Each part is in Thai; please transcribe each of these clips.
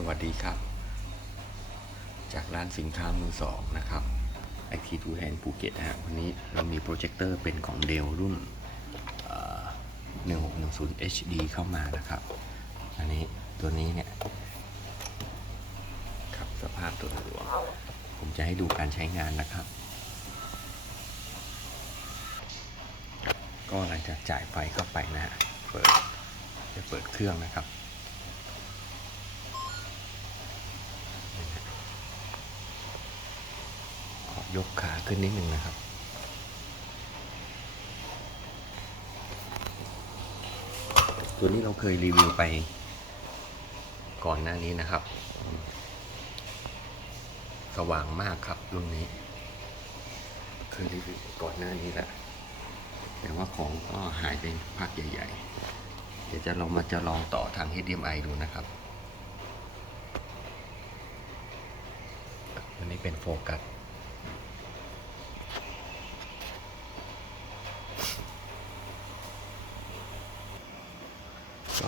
สวัสดีครับ จากร้านสินค้ามือสองนะครับ IT to Hand ภูเก็ตฮะวันนี้เรามีโปรเจคเตอร์เป็นของเดลรุ่น 1610 HD เข้ามานะครับ อันนี้ตัวนี้เนี่ยครับสภาพตัวหลวงผมจะให้ดูการใช้งานนะครับ ก็หลังจากจ่ายไฟเข้าไปนะฮะเปิดจะเปิดเครื่องนะครับ ขอ ยกขาขึ้นนิดนึงนะครับ ตัวนี้เราเคยรีวิวไปก่อนหน้านี้นะครับ สว่างมากครับรุ่นนี้ เคยรีวิวก่อนหน้านี้แล้วแต่ว่าของก็หายไปพักใหญ่ ๆ เดี๋ยวจะเรามาจะลองต่อทาง HDMI ดูนะครับอันนี้เป็นโฟกัส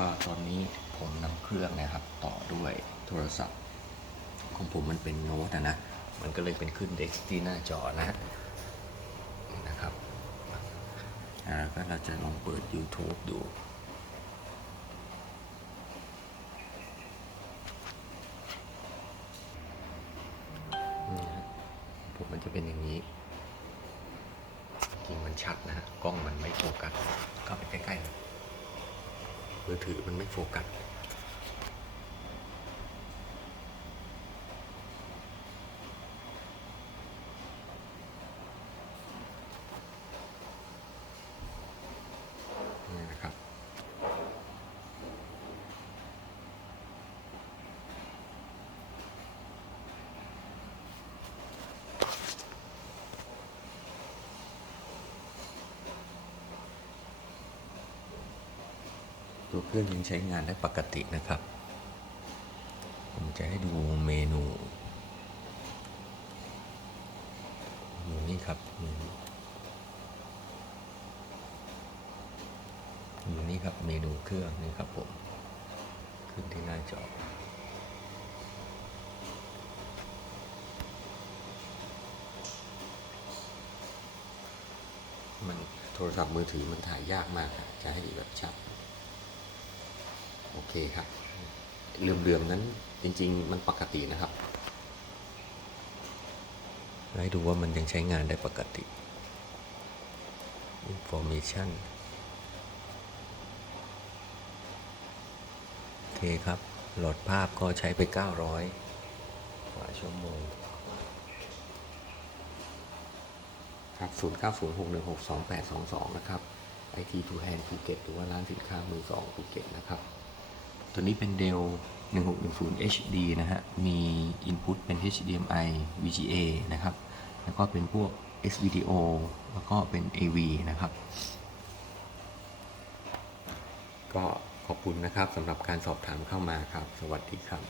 ก็ตอนนี้ผมนำเครื่องนะครับ ต่อด้วยโทรศัพท์ ของผมมันเป็นโน้ตอะนะ มันก็เลยเป็นขึ้นเด็กที่หน้าจอนะนะครับอ่าแล้วก็เราจะลองเปิด YouTube ดูนี่ฮะผมมันจะเป็นอย่างนี้ จริงมันชัดนะฮะ กล้องมันไม่โฟกัสเข้าไปใกล้ๆ มือถือมันไม่โฟกัส ตัวเครื่องยังใช้งานได้ปกตินะครับ ผมจะให้ดูเมนูอยู่นี่ครับเมนูอยู่นี่ครับเมนูเครื่องนี่ครับผมขึ้นที่หน้าจอมันโทรศัพท์มือถือมันถ่ายยากมากจะให้แบบชัด อเคครับเลื่อมๆนั้นจริง ๆ มันปกตินะครับให้ดูว่ามันยังใช้งานได้ปกติ information โอเคครับโหลดภาพก็ใช้ไป 900 กว่าชั่วโมง ครับ 0906162822 นะครับ IT to Hand ภูเก็ตหรือว่าร้านสินค้ามือสองภูเก็ตนะครับ ตัวนี้เป็นเดล1610 HD นะฮะ มี Input เป็น HDMI VGA นะครับ แล้วก็เป็นพวก SVDO แล้วก็เป็น AV นะครับ ก็ขอบคุณนะครับสำหรับการสอบถามเข้ามาครับ สวัสดีครับ